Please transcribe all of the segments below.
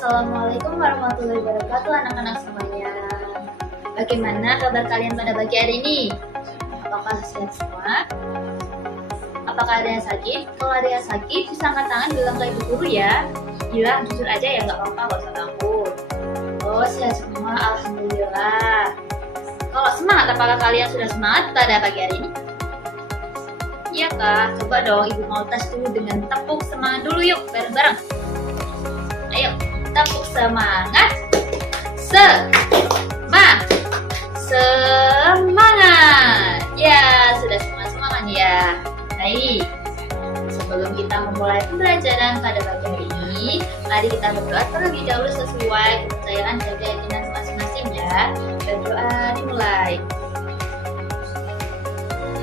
Assalamualaikum warahmatullahi wabarakatuh anak-anak semuanya. Bagaimana kabar kalian pada pagi hari ini? Apakah sehat semua? Apakah ada yang sakit? Kalau ada yang sakit bisa angkat tangan bilang ke ibu guru ya. Bilang jujur aja ya, nggak apa-apa, nggak usah takut. Oh, sehat semua, alhamdulillah. Kalau semangat, apakah kalian sudah semangat pada pagi hari ini? Iya kah? Coba dong ibu mau tes dulu dengan tepuk semangat dulu yuk, bareng-bareng. Ayo, tepuk semangat. Semangat. Ya, sudah semangat ya. Baik. Sebelum kita memulai pembelajaran pada pagi hari ini, mari kita berdoa terlebih dahulu sesuai kepercayaan dan keyakinan masing-masing ya. Berdoa dimulai.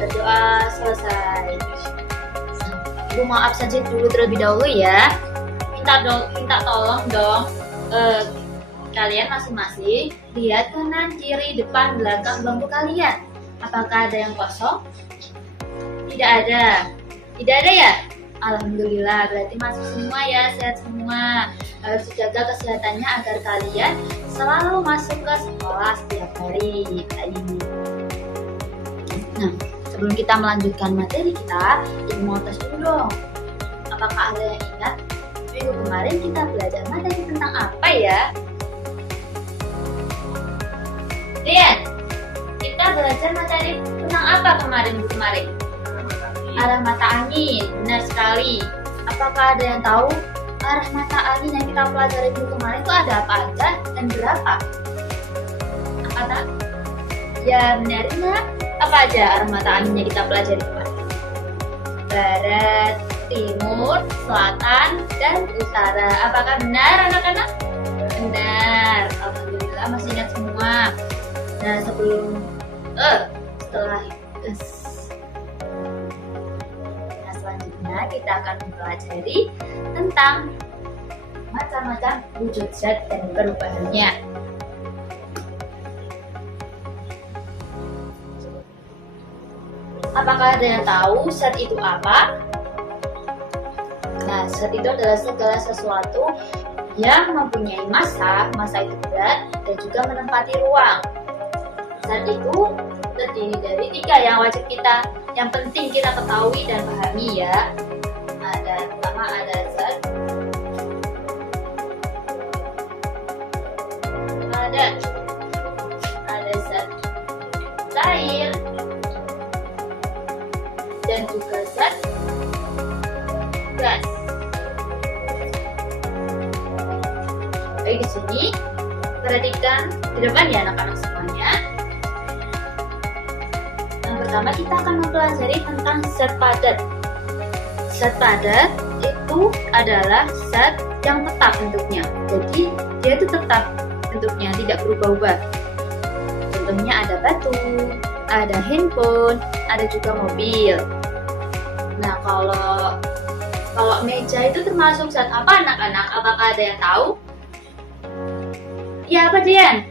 Berdoa selesai. Ibu mau absen dulu terlebih dahulu ya. Minta tolong dong kalian masing-masing lihat kanan, kiri, depan, belakang bangku kalian. Apakah ada yang kosong? Tidak ada ya? Alhamdulillah, berarti masuk semua ya, sehat semua. Harus dijaga kesehatannya agar kalian selalu masuk ke sekolah setiap hari. Nah, sebelum kita melanjutkan materi kita, ibu mau tes dulu dong. Apakah ada yang ingat minggu kemarin kita belajar materi tentang apa ya? Rian, kita belajar materi tentang apa minggu kemarin? Arah mata angin, benar sekali. Apakah ada yang tahu arah mata angin yang kita pelajari minggu kemarin itu ada apa aja dan berapa? Apa tak? Ya benarnya apa aja arah mata angin yang kita pelajari kemarin? Barat, timur, selatan, dan utara. Apakah benar anak-anak? Benar. Alhamdulillah masih ingat semua. Nah selanjutnya kita akan mempelajari tentang macam-macam wujud zat dan perubahannya. Apakah ada yang tahu zat itu apa? Nah, zat itu adalah segala sesuatu yang mempunyai massa itu berat dan juga menempati ruang. Zat itu terdiri dari 3 yang penting kita ketahui dan pahami ya. Pertama ada zat padat, ada zat cair, dan juga zat gas. Baik, di sini perhatikan di depan ya anak-anak semuanya. Yang pertama kita akan mempelajari tentang zat padat. Zat padat itu adalah zat yang tetap bentuknya. Jadi dia itu tetap bentuknya, tidak berubah-ubah. Contohnya ada batu, ada handphone, ada juga mobil. Nah, kalau meja itu termasuk zat apa anak-anak? Apakah ada yang tahu? Ya, apa Dian?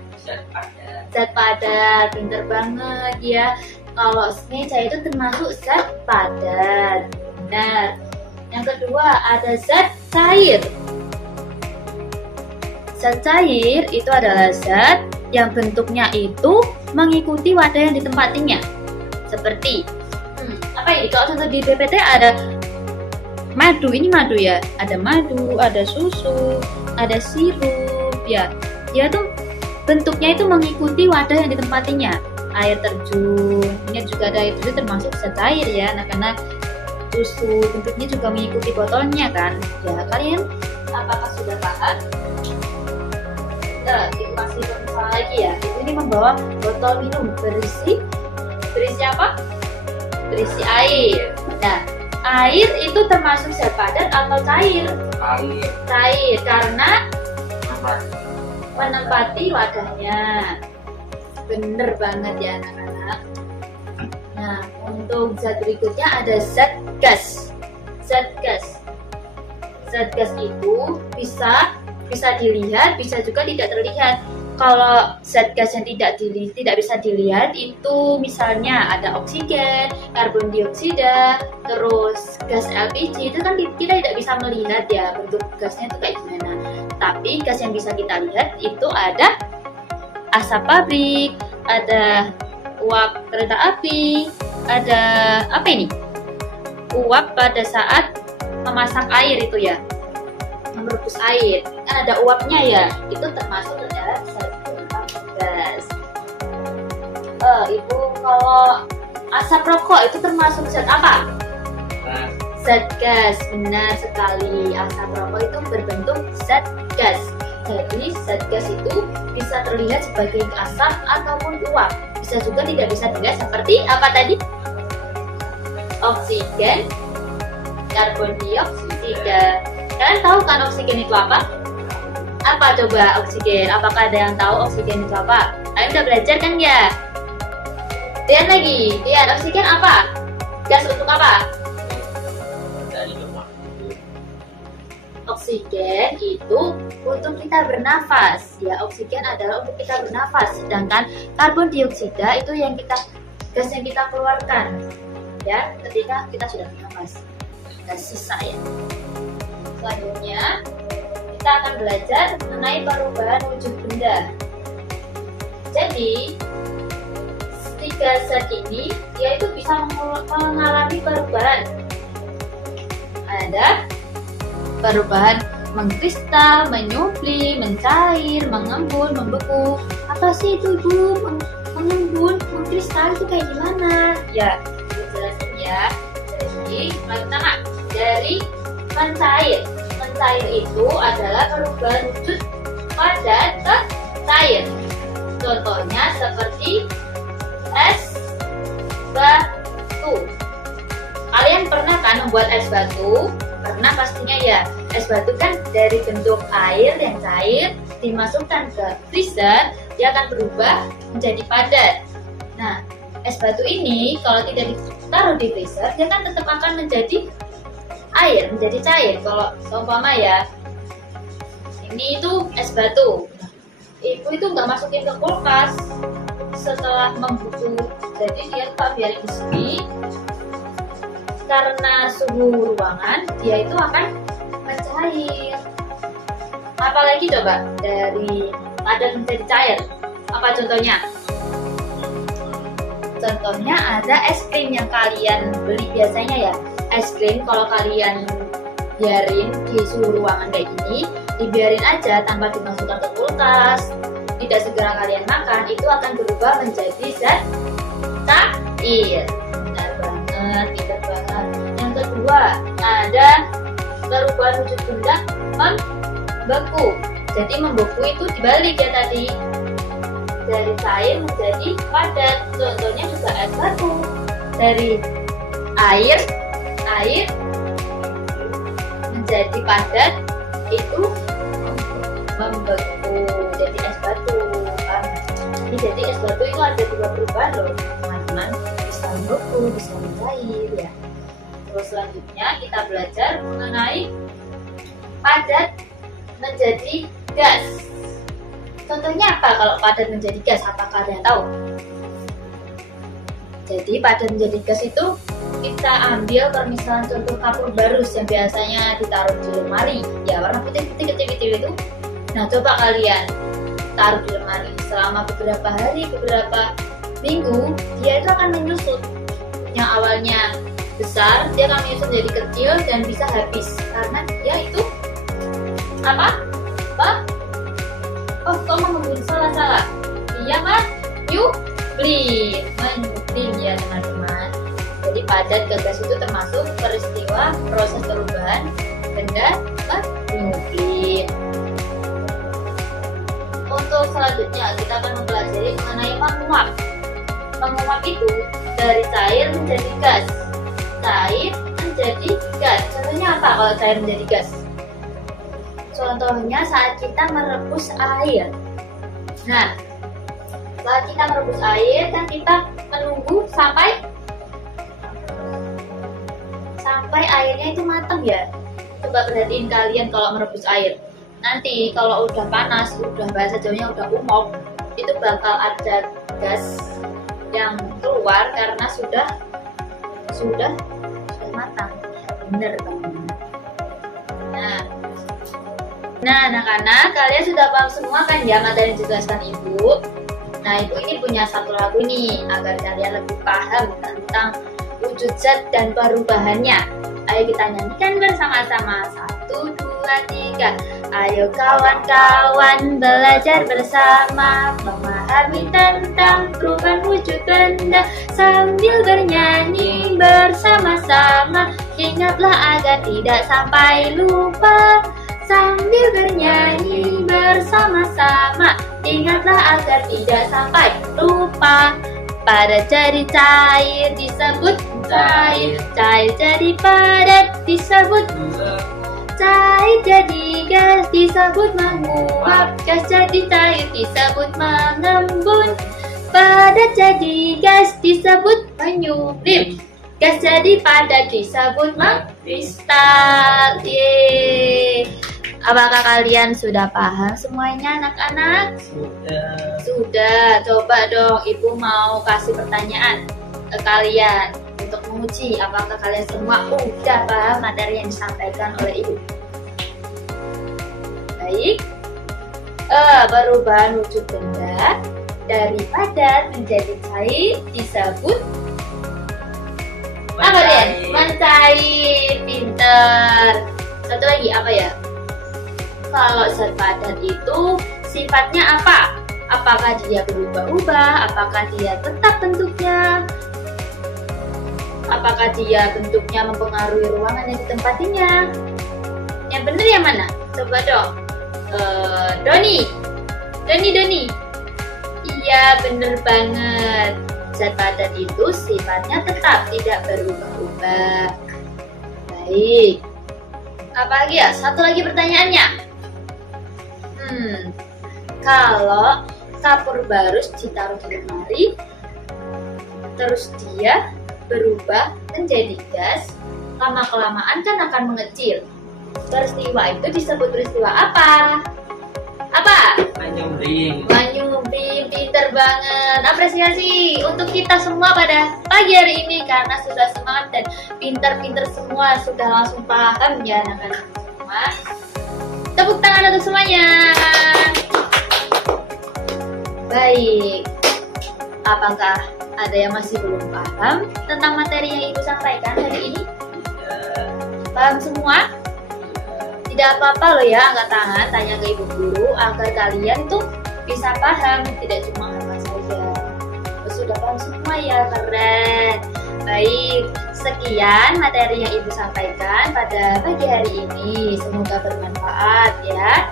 Zat padat, pinter banget ya. Kalau meja itu termasuk zat padat. Benar. Yang kedua ada zat cair. Zat cair itu adalah zat yang bentuknya itu mengikuti wadah yang ditempatinya. Seperti apa ini? Kalau contoh di PPT ada madu, ini madu ya. Ada madu, ada susu, ada sirup ya. Dia tuh bentuknya itu mengikuti wadah yang ditempatinya. Air terjun, ini juga ada air terjun termasuk zat cair ya anak-anak. Susu bentuknya juga mengikuti botolnya kan. Ya, kalian apakah sudah paham? Nah, kita masih berusaha lagi ya. Ini membawa botol minum berisi apa? Berisi air. Nah, air itu termasuk zat padat atau cair? Cair karena menempati wadahnya. Bener banget ya anak-anak. Nah, untuk zat berikutnya ada zat gas. Zat gas itu bisa dilihat, bisa juga tidak terlihat. Kalau zat gas yang tidak bisa dilihat itu misalnya ada oksigen, karbon dioksida, terus gas LPG itu kan kita tidak bisa melihat ya bentuk gasnya itu kayak gimana. tapi gas yang bisa kita lihat itu ada asap pabrik, ada uap kereta api, ada apa ini? Uap pada saat memasak air itu ya, merebus air, kan ada uapnya ya, itu termasuk ke dalam gas. Ibu, kalau asap rokok itu termasuk zat apa? Zat gas, benar sekali. Asap rokok itu berbentuk zat gas. Jadi zat gas itu bisa terlihat sebagai asap ataupun uap. Bisa juga tidak bisa dilihat seperti apa tadi? Oksigen, karbon dioksida. Kalian tahu kan oksigen itu apa? Apa coba oksigen? Apakah ada yang tahu oksigen itu apa? Kalian udah belajar kan ya? Lihat lagi, lihat oksigen apa? Gas untuk apa? Oksigen itu untuk kita bernafas, ya. Oksigen adalah untuk kita bernafas, sedangkan karbon dioksida itu yang gas yang kita keluarkan, ya, ketika kita sudah bernafas. Gas sisa ya. Selanjutnya kita akan belajar mengenai perubahan wujud benda. Jadi tiga zat ini yaitu bisa mengalami perubahan. Ada perubahan mengkristal, menyupli, mencair, mengembun, membeku. Apa sih itu ibu? Mengembun, mengkristal itu kayak gimana? Ya, ibu jelasin ya. Jadi, pertama dari mencair. Mencair itu adalah perubahan wujud padat ke cair. Contohnya seperti es batu. Kalian pernah kan membuat es batu? Karena pastinya ya, es batu kan dari bentuk air yang cair dimasukkan ke freezer, dia akan berubah menjadi padat. Nah, es batu ini kalau tidak ditaruh di freezer, dia kan tetap akan menjadi air, menjadi cair. Kalau seumpama ya, ini itu es batu. Ibu itu nggak masukin ke kulkas setelah membeku, jadi dia tak biarin di sini. Karena suhu ruangan, dia itu akan mencair. Apalagi coba dari padat menjadi cair. Apa contohnya? Contohnya ada es krim yang kalian beli biasanya ya. Es krim kalau kalian biarin di suhu ruangan kayak gini, dibiarin aja tanpa dimasukkan ke kulkas, tidak segera kalian makan, itu akan berubah menjadi zat cair. Benar banget, tidak banget. Yang kedua, ada perubahan wujud benda membeku. Jadi membeku itu dibalik ya tadi, dari cair menjadi padat. Contohnya juga es batu, dari air menjadi padat, itu membeku jadi es batu kan. Jadi es batu itu ada dua perubahan loh teman-teman, bisa membeku, bisa mencair ya. Terus selanjutnya kita belajar mengenai padat menjadi gas. Contohnya apa kalau padat menjadi gas? Apakah ada yang tahu? Jadi padat menjadi gas itu kita ambil permisalan contoh kapur barus yang biasanya ditaruh di lemari, ya, warna putih-putih kecil-kecil itu. Nah, coba kalian taruh di lemari selama beberapa hari, beberapa minggu, dia itu akan menyusut. Yang awalnya besar, dia akan menyusut jadi kecil dan bisa habis karena dia itu apa? Oh, kok menghubungi salah. Dia menyupli ya teman-teman. Jadi padat ke gas itu termasuk peristiwa proses perubahan benda menyupli. Untuk selanjutnya kita akan mempelajari mengenai menguap. Menguap itu dari cair menjadi gas. Cair menjadi gas. Contohnya apa kalau cair menjadi gas? Contohnya saat kita merebus air. Nah, saat kita merebus air kan kita menunggu sampai airnya itu matang ya. Coba perhatiin kalian kalau merebus air. Nanti kalau udah panas, udah bahasa Jawanya udah umok, itu bakal ada gas yang keluar karena sudah matang. Ya, bener banget. Nah, Nah, anak-anak, kalian sudah paham semua kan ya materi yang dijelaskan Ibu? Nah, Ibu ini punya satu lagu nih, agar kalian lebih paham tentang wujud zat dan perubahannya. Ayo kita nyanyikan bersama-sama. 1, 2, 3. Ayo kawan-kawan belajar bersama, memahami tentang perubahan wujud benda sambil bernyanyi bersama-sama. Ingatlah agar tidak sampai lupa. Sambil bernyanyi bersama-sama, ingatlah agar tidak sampai lupa. Padat jadi cair disebut cair, cair jadi padat disebut cair, jadi gas disebut menguap, gas jadi cair disebut mengembun, padat jadi gas disebut menyublim, gas jadi padat disebut mengkristal. Yeay. Apakah kalian sudah paham semuanya anak-anak? Sudah. Coba dong Ibu mau kasih pertanyaan ke kalian untuk menguji apakah kalian semua udah paham materi yang disampaikan oleh Ibu. Baik. Perubahan wujud benda dari padat menjadi cair disebut apa dia? Mencair. Pinter. Satu lagi apa ya? Kalau zat padat itu sifatnya apa? Apakah dia berubah-ubah? Apakah dia tetap bentuknya? Apakah dia bentuknya mempengaruhi ruangan yang ditempatinya? Yang benar yang mana? Coba dong. Doni. Iya, bener banget. Zat padat itu sifatnya tetap, tidak berubah-ubah. Baik. Apa lagi ya? Satu lagi pertanyaannya. Kalau kapur barus ditaruh di lemari, terus dia berubah menjadi gas, lama-kelamaan kan akan mengecil. Peristiwa itu disebut peristiwa apa? Apa? Manyumbring. Pinter banget. Apresiasi untuk kita semua pada pagi hari ini karena sudah semangat dan pinter-pinter semua, sudah langsung paham ya anak-anak semua. Tepuk tangan untuk semuanya. Baik. Apakah ada yang masih belum paham tentang materi yang Ibu sampaikan hari ini? Paham semua? Tidak apa-apa loh ya, angkat tangan, tanya ke Ibu Guru agar kalian tuh bisa paham, tidak cuma hafal saja. Sudah paham semua ya, keren. Baik, sekian materi yang Ibu sampaikan pada pagi hari ini. Semoga bermanfaat ya.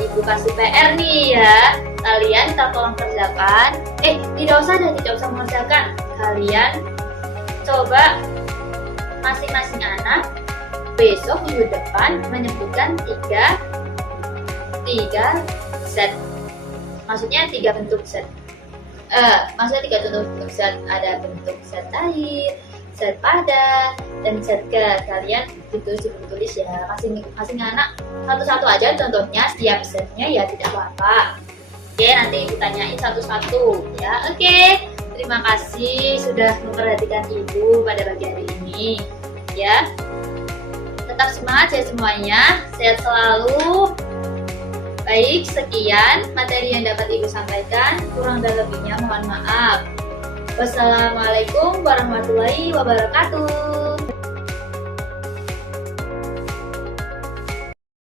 Ibu kasih PR nih ya. Kalian kita tolong kerjakan. Tidak usah mengerjakan. Kalian coba masing-masing anak besok minggu depan menyebutkan tiga zat. Maksudnya 3 bentuk zat. Maksudnya 3 bentuk zat. Ada bentuk zat air, zat padat, dan zat gas. Kalian ditulis ya. Masing anak satu-satu aja contohnya setiap zatnya ya, tidak apa-apa. Oke, nanti ditanyain satu-satu ya. Oke, terima kasih sudah memperhatikan Ibu pada pagi hari ini ya. Tetap semangat ya semuanya, sehat selalu. Baik, sekian materi yang dapat Ibu sampaikan. Kurang dan lebihnya mohon maaf. Wassalamualaikum warahmatullahi wabarakatuh.